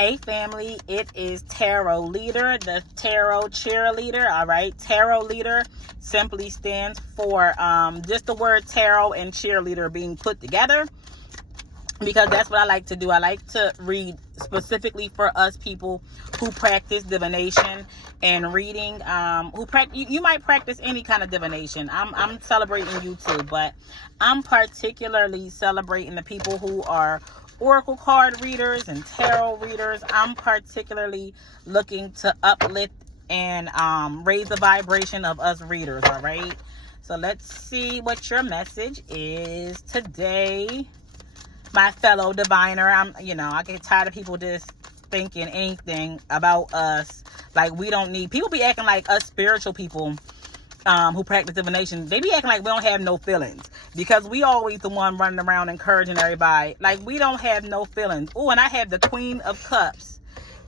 Hey family, it is Tarot Leader, the Tarot Cheerleader. All right, Tarot Leader simply stands for just the word tarot and cheerleader being put together, because that's what I like to do. I like to read specifically for us people who practice divination and reading. You might practice any kind of divination. I'm celebrating you too, but I'm particularly celebrating the people who are oracle card readers and tarot readers. I'm particularly looking to uplift and raise the vibration of us readers. All right, so let's see what your message is today, my fellow diviner. I get tired of people just thinking anything about us. Like, we don't need, people be acting like us spiritual people who practice divination, they be acting like we don't have no feelings, because we always the one running around encouraging everybody. Like, we don't have no feelings. Oh, and I have the Queen of Cups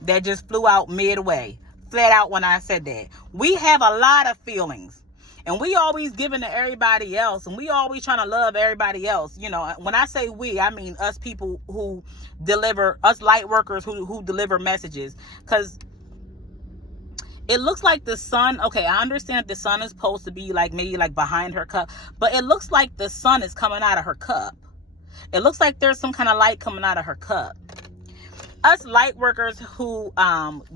that just flew out midway, flat out when I said that. We have a lot of feelings. And we always giving to everybody else. And we always trying to love everybody else. You know, when I say we, I mean us people who deliver, us light workers who deliver messages. Because it looks like the sun, okay, I understand that the sun is supposed to be like maybe like behind her cup. But it looks like the sun is coming out of her cup. It looks like there's some kind of light coming out of her cup. Us light workers who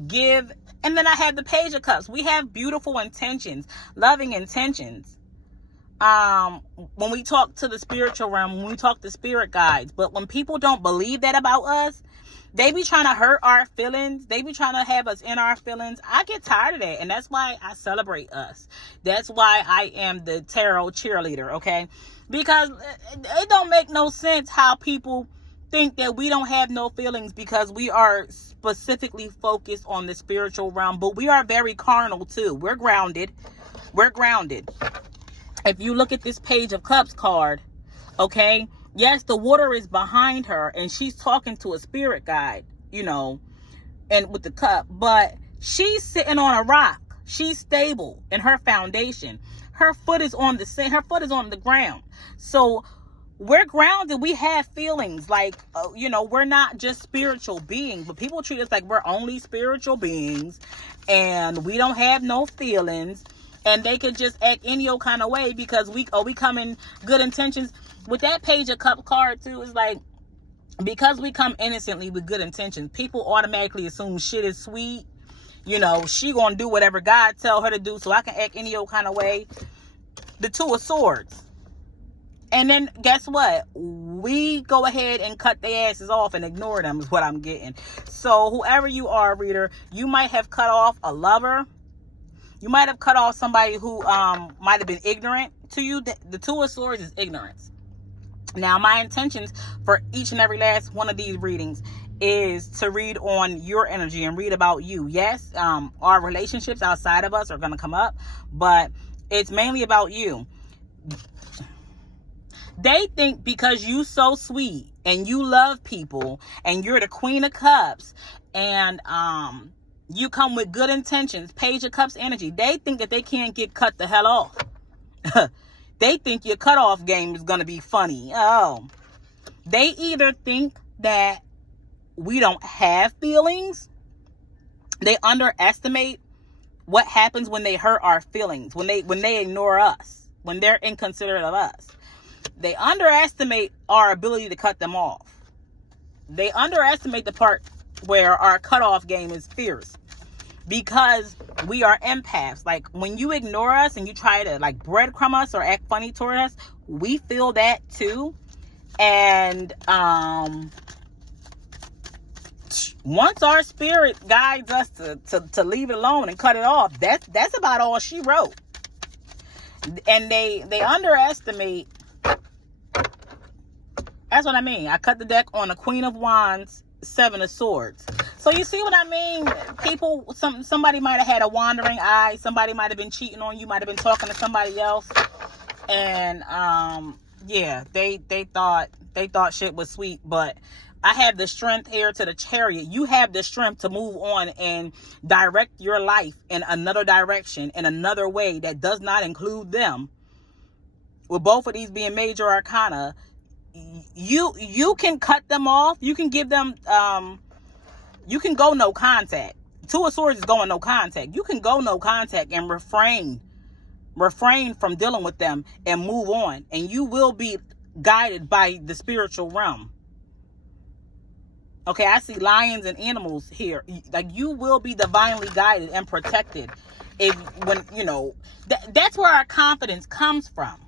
give. And then I have the Page of Cups. We have beautiful intentions, loving intentions. When we talk to the spiritual realm, when we talk to spirit guides. But when people don't believe that about us, they be trying to hurt our feelings. They be trying to have us in our feelings. I get tired of that. And that's why I celebrate us. That's why I am the tarot cheerleader, okay? Because it don't make no sense how people think that we don't have no feelings, because we are specifically focused on the spiritual realm, but we are very carnal too. We're grounded. If you look at this Page of Cups card, okay, yes, the water is behind her and she's talking to a spirit guide, and with the cup, but she's sitting on a rock. She's stable in her foundation. Her foot is on the ground. So we're grounded. We have feelings. Like, we're not just spiritual beings, but people treat us like we're only spiritual beings and we don't have no feelings, and they could just act any old kind of way because we come in good intentions. With that Page of Cup card too, it's like, because we come innocently with good intentions, people automatically assume shit is sweet. She gonna do whatever God tell her to do, so I can act any old kind of way. The Two of Swords. And then guess what? We go ahead and cut their asses off and ignore them is what I'm getting. So whoever you are, reader, you might have cut off a lover. You might have cut off somebody who might have been ignorant to you. The Two of Swords is ignorance. Now, my intentions for each and every last one of these readings is to read on your energy and read about you. Yes, our relationships outside of us are going to come up, but it's mainly about you. They think because you so sweet and you love people and you're the Queen of Cups and you come with good intentions, Page of Cups energy, they think that they can't get cut the hell off. They think your cutoff game is going to be funny. Oh, they either think that we don't have feelings. They underestimate what happens when they hurt our feelings, when they ignore us, when they're inconsiderate of us. They underestimate our ability to cut them off. They underestimate the part where our cutoff game is fierce, because we are empaths. Like, when you ignore us and you try to like breadcrumb us or act funny toward us, we feel that too. And once our spirit guides us to leave it alone and cut it off, that's about all she wrote. And they underestimate. That's what I mean. I cut the deck on a Queen of Wands, Seven of Swords. So you see what I mean? People, somebody might have had a wandering eye. Somebody might have been cheating on you. Might have been talking to somebody else. And yeah, they thought shit was sweet. But I have the strength here to the Chariot. You have the strength to move on and direct your life in another direction, in another way that does not include them. With both of these being major arcana, you can cut them off. You can give them You can go no contact. Two of Swords is going no contact. You can go no contact and refrain from dealing with them and move on. And you will be guided by the spiritual realm. Okay, I see lions and animals here. Like, you will be divinely guided and protected. That's where our confidence comes from.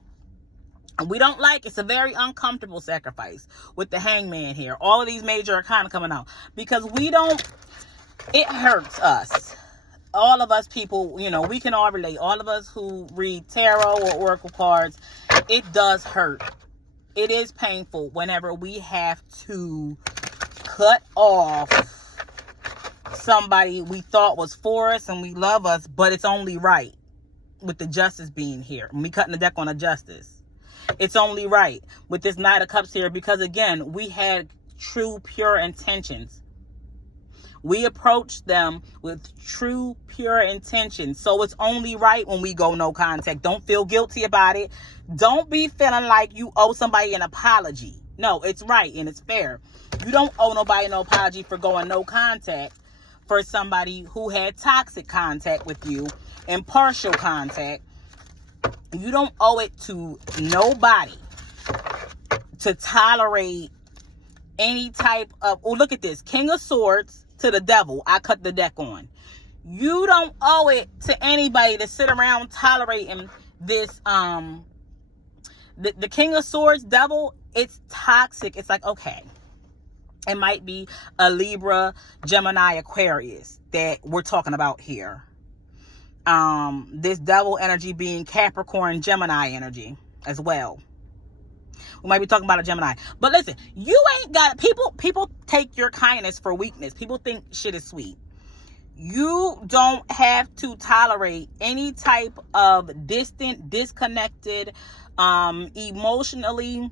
And we don't like, it's a very uncomfortable sacrifice with the Hangman here. All of these major are kind of coming out because it hurts us. All of us people, we can all relate. All of us who read tarot or oracle cards, it does hurt. It is painful whenever we have to cut off somebody we thought was for us and we love us, but it's only right with the justice being here. We cutting the deck on a justice. It's only right with this Knight of Cups here because, again, we had true, pure intentions. We approached them with true, pure intentions. So it's only right when we go no contact. Don't feel guilty about it. Don't be feeling like you owe somebody an apology. No, it's right and it's fair. You don't owe nobody no apology for going no contact for somebody who had toxic contact with you and partial contact. You don't owe it to nobody to tolerate any type of... Oh, look at this. King of Swords to the Devil. I cut the deck on. You don't owe it to anybody to sit around tolerating this. The King of Swords, Devil, it's toxic. It's like, okay, it might be a Libra, Gemini, Aquarius that we're talking about here. This Devil energy being Capricorn, Gemini energy as well. We might be talking about a Gemini. But listen, you ain't got... People take your kindness for weakness. People think shit is sweet. You don't have to tolerate any type of distant, disconnected, emotionally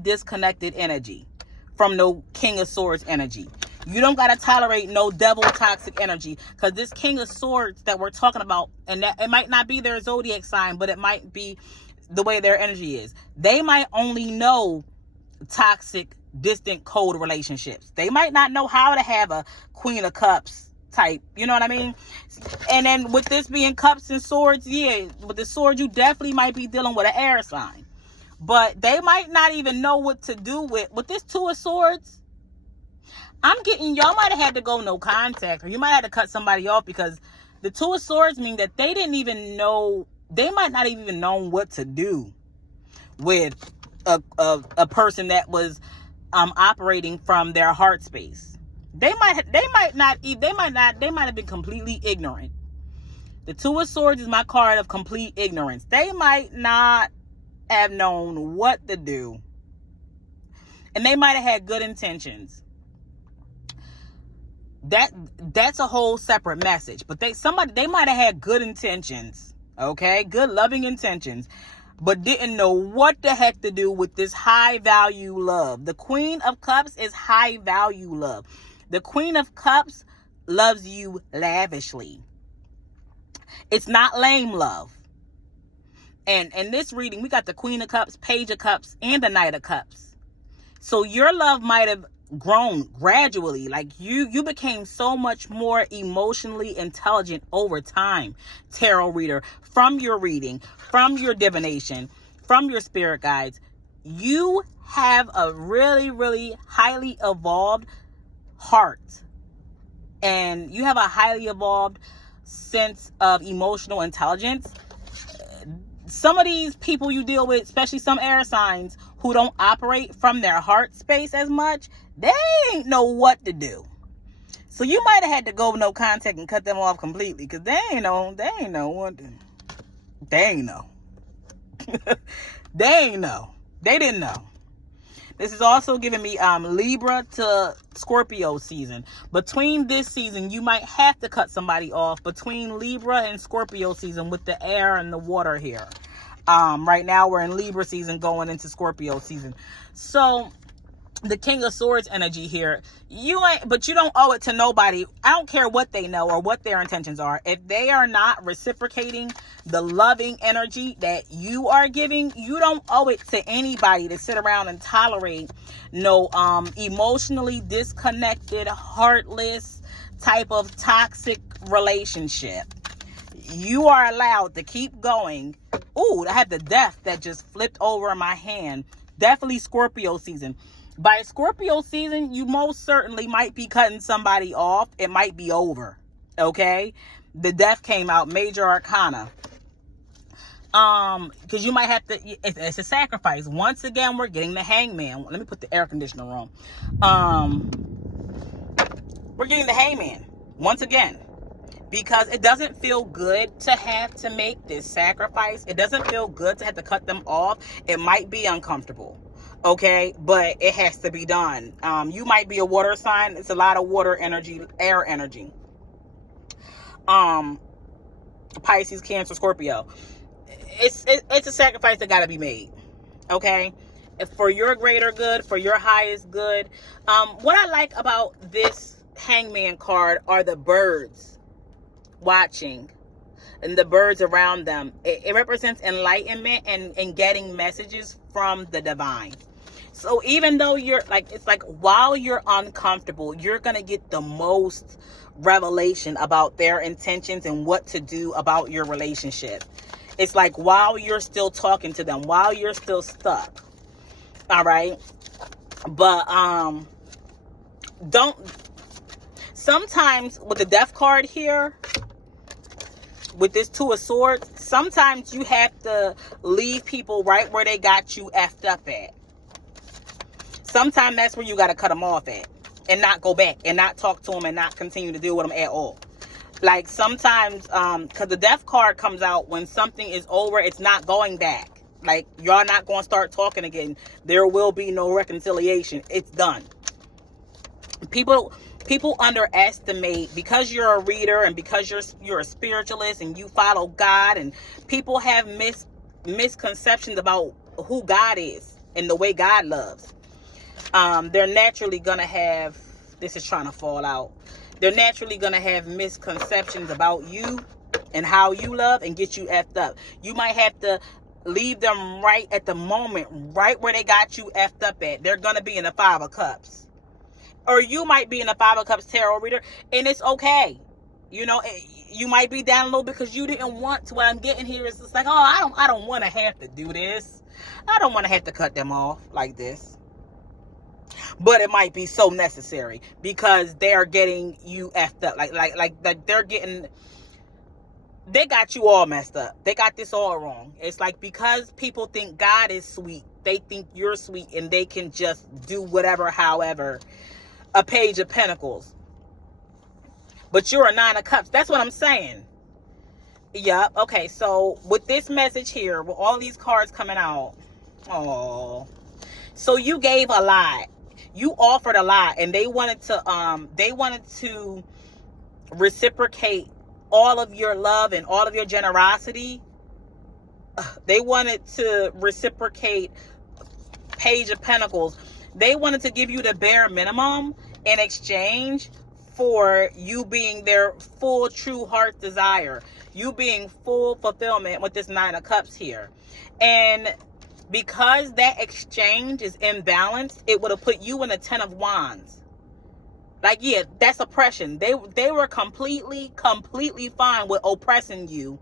disconnected energy from no King of Swords energy. You don't got to tolerate no devil toxic energy, because this King of Swords that we're talking about, and that it might not be their zodiac sign, but it might be the way their energy is. They might only know toxic, distant, cold relationships. They might not know how to have a Queen of Cups type, you know what I mean? And then with this being Cups and Swords, yeah, with the Sword, you definitely might be dealing with an air sign. But they might not even know what to do with this Two of Swords. Y'all might have had to go no contact, or you might have to cut somebody off, because the Two of Swords mean that they didn't even know, they might not even know what to do with a person that was operating from their heart space. They might have been completely ignorant. The Two of Swords is my card of complete ignorance. They might not have known what to do, and they might have had good intentions. That's a whole separate message. But they might have had good intentions, okay, good loving intentions, but didn't know what the heck to do with this high value love. The Queen of Cups is high value love. The Queen of Cups loves you lavishly. It's not lame love. And in this reading, we got the Queen of Cups, Page of Cups, and the Knight of Cups. So your love might have grown gradually. Like you became so much more emotionally intelligent over time, tarot reader, from your reading, from your divination, from your spirit guides. You have a really, really highly evolved heart, and you have a highly evolved sense of emotional intelligence. Some of these people you deal with, especially some air signs who don't operate from their heart space as much, they ain't know what to do. So you might have had to go no contact and cut them off completely, because they ain't know what to, they ain't know. They ain't know. They didn't know. This is also giving me Libra to Scorpio season. Between this season, you might have to cut somebody off. Between Libra and Scorpio season, with the air and the water here. Right now we're in Libra season going into Scorpio season. So the King of Swords energy here, but you don't owe it to nobody. I don't care what they know or what their intentions are. If they are not reciprocating the loving energy that you are giving, you don't owe it to anybody to sit around and tolerate no emotionally disconnected, heartless type of toxic relationship. You are allowed to keep going. Ooh, I had the death that just flipped over in my hand. Definitely Scorpio season. By Scorpio season, you most certainly might be cutting somebody off. It might be over. Okay? The death came out, major arcana. Because you might have to, it's a sacrifice. Once again, we're getting the hangman. Let me put the air conditioner on. We're getting the hangman once again. Because it doesn't feel good to have to make this sacrifice. It doesn't feel good to have to cut them off. It might be uncomfortable. Okay? But it has to be done. You might be a water sign. It's a lot of water energy, air energy. Pisces, Cancer, Scorpio. It's a sacrifice that got to be made. Okay? For your greater good, for your highest good. What I like about this hangman card are the birds watching and the birds around them. It represents enlightenment and getting messages from the divine. So even though you're like, it's like while you're uncomfortable, you're going to get the most revelation about their intentions and what to do about your relationship. It's like while you're still talking to them, while you're still stuck. All right. But, sometimes with the death card here, with this Two of Swords, sometimes you have to leave people right where they got you effed up at. Sometimes that's where you got to cut them off at and not go back and not talk to them and not continue to deal with them at all. Like sometimes, because the death card comes out when something is over, it's not going back. Like y'all not going to start talking again. There will be no reconciliation. It's done. People underestimate, because you're a reader and because you're a spiritualist and you follow God, and people have misconceptions about who God is and the way God loves. They're naturally gonna have, this is trying to fall out. They're naturally gonna have misconceptions about you and how you love and get you effed up. You might have to leave them right at the moment, right where they got you effed up at. They're gonna be in the Five of Cups. Or you might be in a Five of Cups tarot reader, and it's okay. You know, you might be down a little because you didn't want to. What I'm getting here is it's like, oh, I don't want to have to do this. I don't want to have to cut them off like this. But it might be so necessary because they're getting you effed up. Like they're getting, they got you all messed up. They got this all wrong. It's like because people think God is sweet, they think you're sweet, and they can just do whatever, however. A Page of Pentacles. But you're a Nine of Cups. That's what I'm saying. Yep. Okay, so with this message here, with all these cards coming out. Oh. So you gave a lot. You offered a lot. And they wanted to reciprocate all of your love and all of your generosity. They wanted to reciprocate Page of Pentacles. They wanted to give you the bare minimum in exchange for you being their full, true heart desire. You being full fulfillment with this Nine of Cups here. And because that exchange is imbalanced, it would have put you in a Ten of Wands. Like, yeah, that's oppression. They were completely fine with oppressing you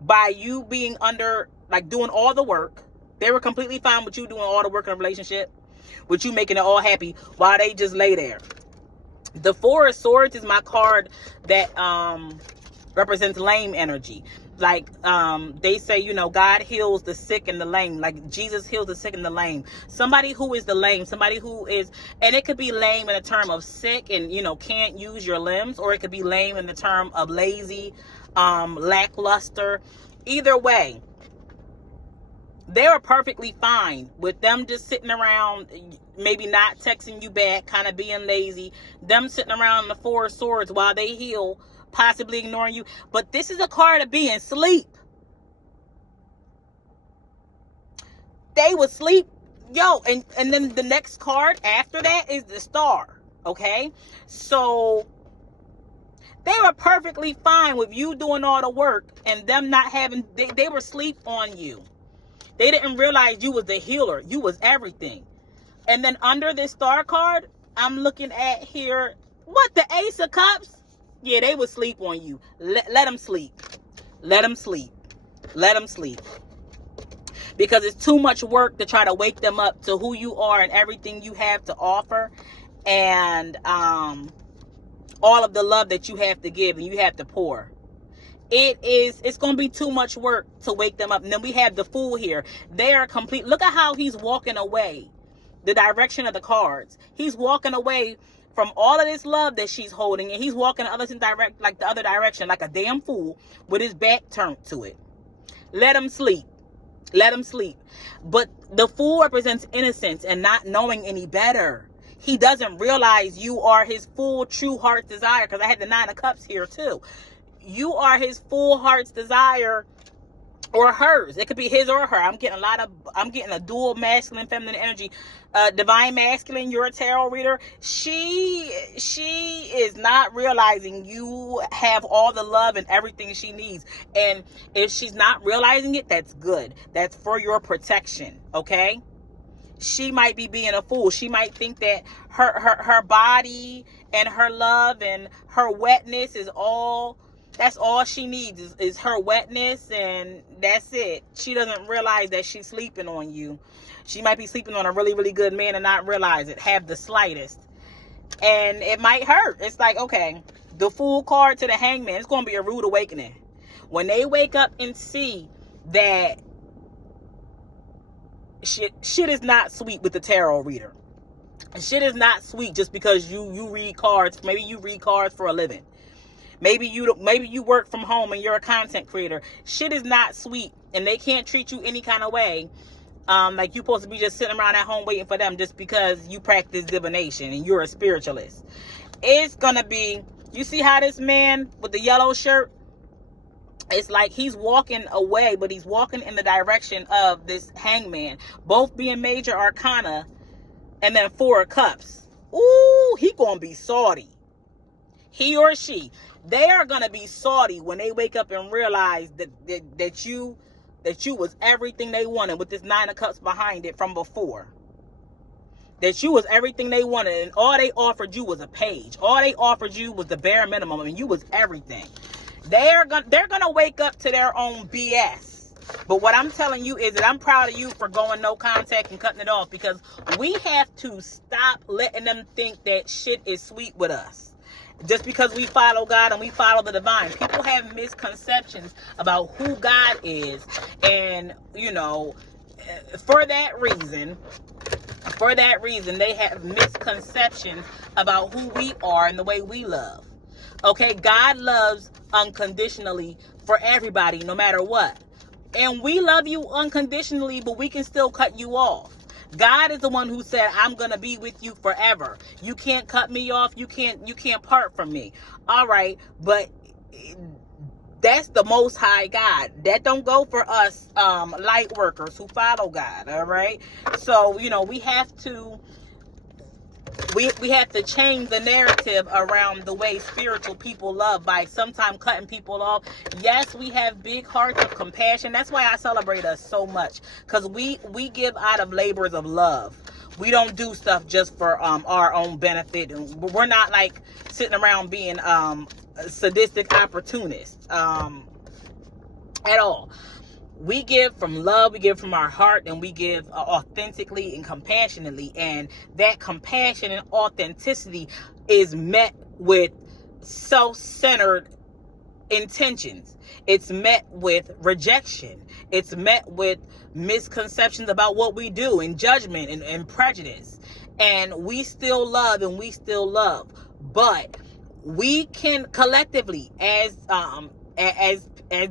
by you being under, like, doing all the work. They were completely fine with you doing all the work in a relationship, with you making it all happy while they just lay there. The Four of Swords is my card that represents lame energy. Like they say, you know, God heals the sick and the lame. Like Jesus heals the sick and the lame. Somebody who is the lame, somebody who is, and it could be lame in a term of sick and, you know, can't use your limbs, or it could be lame in the term of lazy, lackluster. Either way, they are perfectly fine with them just sitting around, maybe not texting you back, kind of being lazy. Them sitting around the Four of Swords while they heal, possibly ignoring you. But this is a card of being asleep. They would sleep. Yo, and then the next card after that is the Star. Okay? So They were perfectly fine with you doing all the work and them not having, they were asleep on you. They didn't realize you was the healer. You was everything. And then under this star card, I'm looking at here, what, the Ace of Cups? Yeah, they would sleep on you. Let them sleep. Let them sleep. Let them sleep. Because it's too much work to try to wake them up to who you are and everything you have to offer. And all of the love that you have to give and you have to pour. It's going to be too much work to wake them up. And then we have the Fool here. They are complete. Look at how he's walking away. The direction of the cards. He's walking away from all of this love that she's holding. And he's walking the other direction like a damn fool with his back turned to it. Let him sleep. Let him sleep. But the Fool represents innocence and not knowing any better. He doesn't realize you are his full true heart's desire. Because I had the Nine of Cups here too. You are his full heart's desire, or hers. It could be his or her. I'm getting a dual masculine, feminine energy. Divine masculine, you're a tarot reader. She is not realizing you have all the love and everything she needs. And if she's not realizing it, that's good. That's for your protection, okay? She might be being a fool. She might think that her body and her love and her wetness is all, that's all she needs is her wetness, and that's it. She doesn't realize that she's sleeping on you. She might be sleeping on a really, really good man and not realize it, have the slightest. And it might hurt. It's like, okay, the Fool card to the Hangman, it's going to be a rude awakening. When they wake up and see that shit is not sweet with the tarot reader. Shit is not sweet just because you read cards. Maybe you read cards for a living. Maybe you work from home and you're a content creator. Shit is not sweet, and they can't treat you any kind of way. Like you're supposed to be just sitting around at home waiting for them just because you practice divination and you're a spiritualist. It's gonna be, you see how this man with the yellow shirt, it's like he's walking away, but he's walking in the direction of this Hangman, both being major arcana, and then Four of Cups. Ooh, he gonna be salty. He or she, they are gonna be salty when they wake up and realize that you was everything they wanted with this Nine of Cups behind it from before. That you was everything they wanted, and all they offered you was a page. All they offered you was the bare minimum, and you was everything. They're gonna wake up to their own BS. But what I'm telling you is that I'm proud of you for going no contact and cutting it off, because we have to stop letting them think that shit is sweet with us. Just because we follow God and we follow the divine. People have misconceptions about who God is. And, you know, for that reason, they have misconceptions about who we are and the way we love. Okay, God loves unconditionally for everybody, no matter what. And we love you unconditionally, but we can still cut you off. God is the one who said, I'm going to be with you forever. You can't cut me off. You can't part from me. All right. But that's the Most High God. That don't go for us light workers who follow God. All right. So, you know, we have to change the narrative around the way spiritual people love by sometimes cutting people off. Yes, we have big hearts of compassion. That's why I celebrate us so much, because we give out of labors of love. We don't do stuff just for our own benefit. We're not like sitting around being sadistic opportunists at all. We give from love, we give from our heart, and we give authentically and compassionately. And that compassion and authenticity is met with self-centered intentions. It's met with rejection. It's met with misconceptions about what we do, and judgment and prejudice. And we still love, and we still love. But we can collectively, as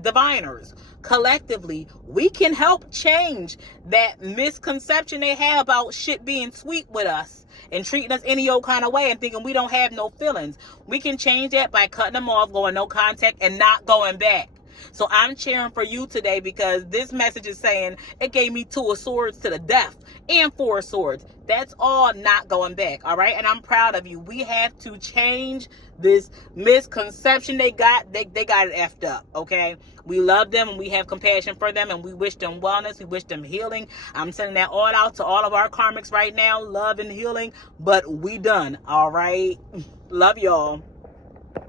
diviners, collectively, we can help change that misconception they have about shit being sweet with us and treating us any old kind of way and thinking we don't have no feelings. We can change that by cutting them off, going no contact, and not going back. So I'm cheering for you today, because this message is saying it gave me 2 of swords to the death and 4 of swords. That's all not going back, all right? And I'm proud of you. We have to change this misconception they got. They got it effed up, okay? We love them and we have compassion for them and we wish them wellness. We wish them healing. I'm sending that all out to all of our karmics right now. Love and healing, but we done, all right? Love y'all.